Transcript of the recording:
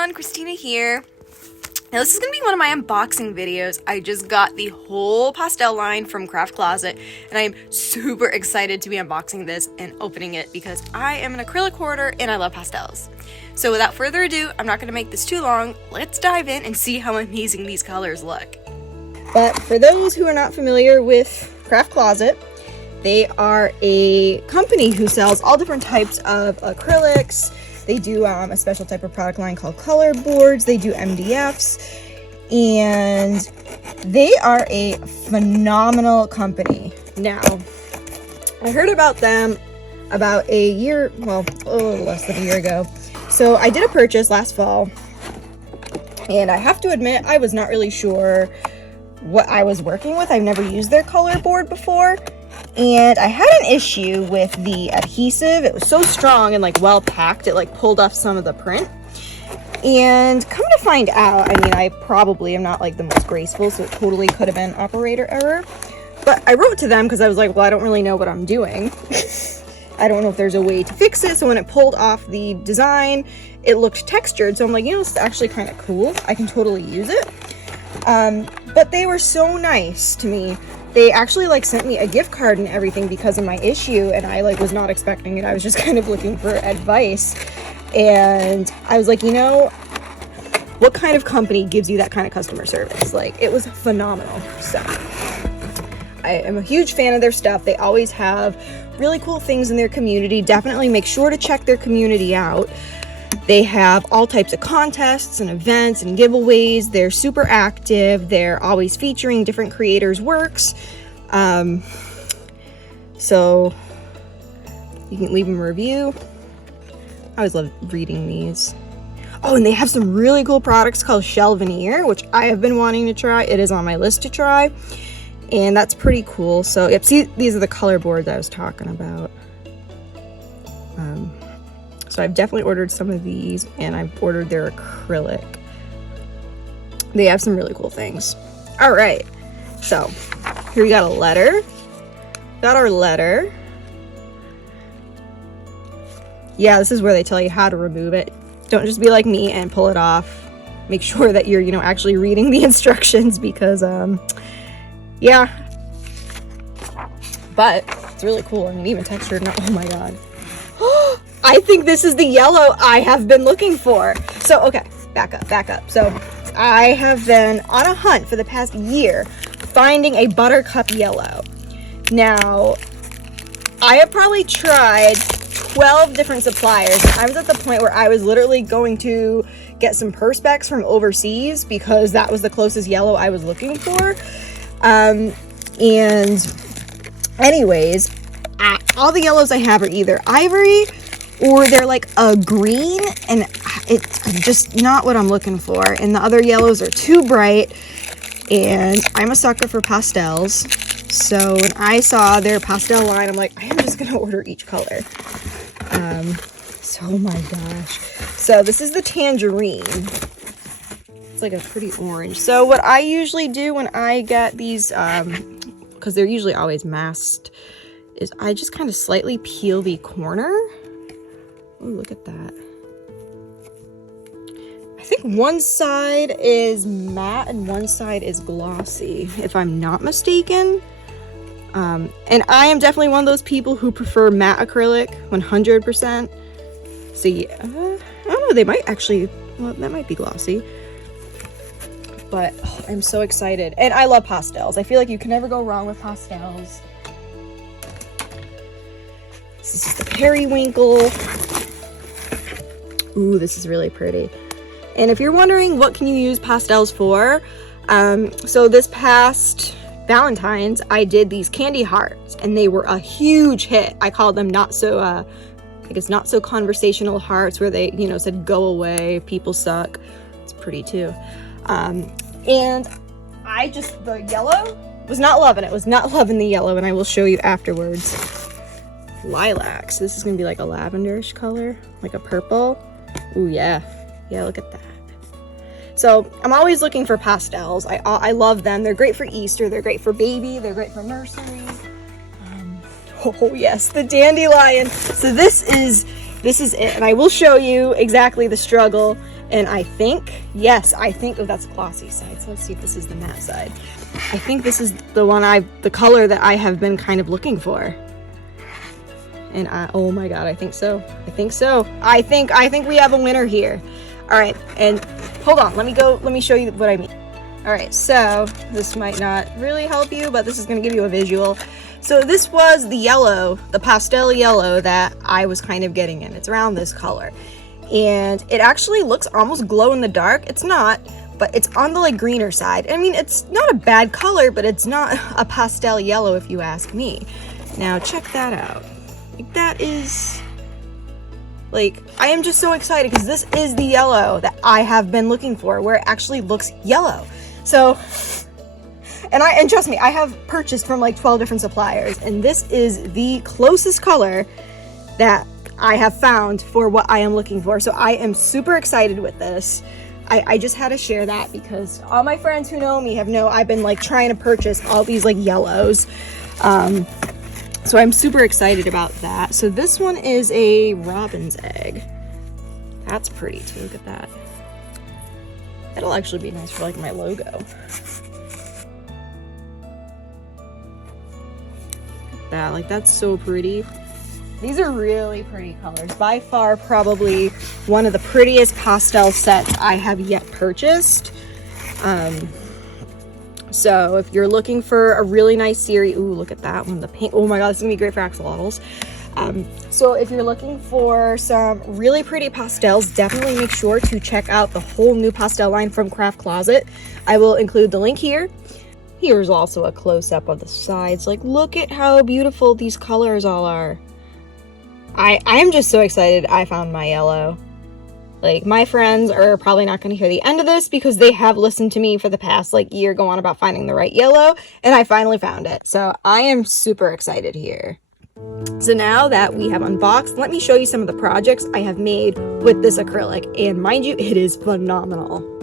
everyone, Christina here. Now this is going to be one of my unboxing videos. I just got the whole pastel line from Craft Closet and I am super excited to be unboxing this and opening it because I am an acrylic hoarder and I love pastels. So without further ado, I'm not going to make this too long. Let's dive in and see how amazing these colors look. But for those who are not familiar with Craft Closet, they are a company who sells all different types of acrylics. They do a special type of product line called color boards. They do MDFs, and they are a phenomenal company. Now, I heard about them about a year, well, a little less than a year ago. So I did a purchase last fall, and I have to admit, I was not really sure what I was working with. I've never used their color board before. And I had an issue with the adhesive. It was so strong and like well packed, it like pulled off some of the print. And come to find out, I mean, I probably am not like the most graceful, so it totally could have been operator error. But I wrote to them because I was like, well, I don't really know what I'm doing. I don't know if there's a way to fix it. So when it pulled off the design, it looked textured. So I'm like, you know, it's actually kind of cool. I can totally use it. But they were so nice to me. They actually like sent me a gift card and everything because of my issue, and I like was not expecting it. I was just kind of looking for advice, and I was like, you know, what kind of company gives you that kind of customer service? Like, it was phenomenal. So I am a huge fan of their stuff. They always have really cool things in their community. Definitely make sure to check their community out. They have all types of contests and events and giveaways. They're super active. They're always featuring different creators' works. So you can leave them a review. I always love reading these. Oh, and they have some really cool products called Shell Veneer, which I have been wanting to try. It is on my list to try, and that's pretty cool. So, yep, see, these are the color boards I was talking about. So I've definitely ordered some of these, and I've ordered their acrylic. They have some really cool things. All right, so here we got a letter. Got our letter. Yeah, this is where they tell you how to remove it. Don't just be like me and pull it off. Make sure that you're, you know, actually reading the instructions because, yeah. But it's really cool. I mean, even textured. Oh my god. I think this is the yellow I have been looking for. So, okay, back up. So, I have been on a hunt for the past year finding a buttercup yellow. Now, I have probably tried 12 different suppliers. I was at the point where I was literally going to get some Perspex from overseas because that was the closest yellow I was looking for. And anyways, all the yellows I have are either ivory or they're like a green, and it's just not what I'm looking for. And the other yellows are too bright, and I'm a sucker for pastels. So when I saw their pastel line, I'm like, I am just gonna order each color. So oh my gosh. So this is the tangerine. It's like a pretty orange. So what I usually do when I get these, because they're usually always masked, is I just kind of slightly peel the corner. Oh, look at that. I think one side is matte and one side is glossy, if I'm not mistaken. And I am definitely one of those people who prefer matte acrylic 100%. So yeah, I don't know, they might actually, well, that might be glossy. But oh, I'm so excited. And I love pastels. I feel like you can never go wrong with pastels. This is the periwinkle. Ooh, this is really pretty. And if you're wondering what can you use pastels for, so this past Valentine's, I did these candy hearts, and they were a huge hit. I called them not so conversational hearts, where they, you know, said go away, people suck. It's pretty too. And I just, the yellow, was not loving it. Was not loving the yellow, and I will show you afterwards. Lilac. So this is gonna be like a lavenderish color, like a purple. Ooh, yeah, look at that. So I'm always looking for pastels. I love them. They're great for Easter, they're great for baby, they're great for nursery. Oh yes, the dandelion. So this is it, and I will show you exactly the struggle And I think, yes, I think, oh, that's glossy side. So let's see if this is the matte side. I think this is the color that I have been kind of looking for. And oh my God, I think so. I think so. I think we have a winner here. All right, and hold on, let me show you what I mean. All right, so this might not really help you, but this is gonna give you a visual. So this was the yellow, the pastel yellow that I was kind of getting in. It's around this color. And it actually looks almost glow in the dark. It's not, but it's on the like greener side. I mean, it's not a bad color, but it's not a pastel yellow if you ask me. Now check that out. Like, that is, like, I am just so excited because this is the yellow that I have been looking for, where it actually looks yellow. So, and trust me, I have purchased from like 12 different suppliers, and this is the closest color that I have found for what I am looking for. So I am super excited with this. I just had to share that because all my friends who know me I've been like trying to purchase all these like yellows. So I'm super excited about that. So this one is a robin's egg. That's pretty too, look at that. That'll actually be nice for like my logo. Look at that, like that's so pretty. These are really pretty colors. By far, probably one of the prettiest pastel sets I have yet purchased. So if you're looking for a really nice series, ooh, look at that one. The pink, oh my God, this is gonna be great for axolotls. So if you're looking for some really pretty pastels, definitely make sure to check out the whole new pastel line from Craft Closet. I will include the link here. Here's also a close-up of the sides. Like, look at how beautiful these colors all are. I am just so excited I found my yellow. Like, my friends are probably not going to hear the end of this because they have listened to me for the past like year go on about finding the right yellow, and I finally found it. So I am super excited here. So now that we have unboxed, let me show you some of the projects I have made with this acrylic, and mind you, it is phenomenal.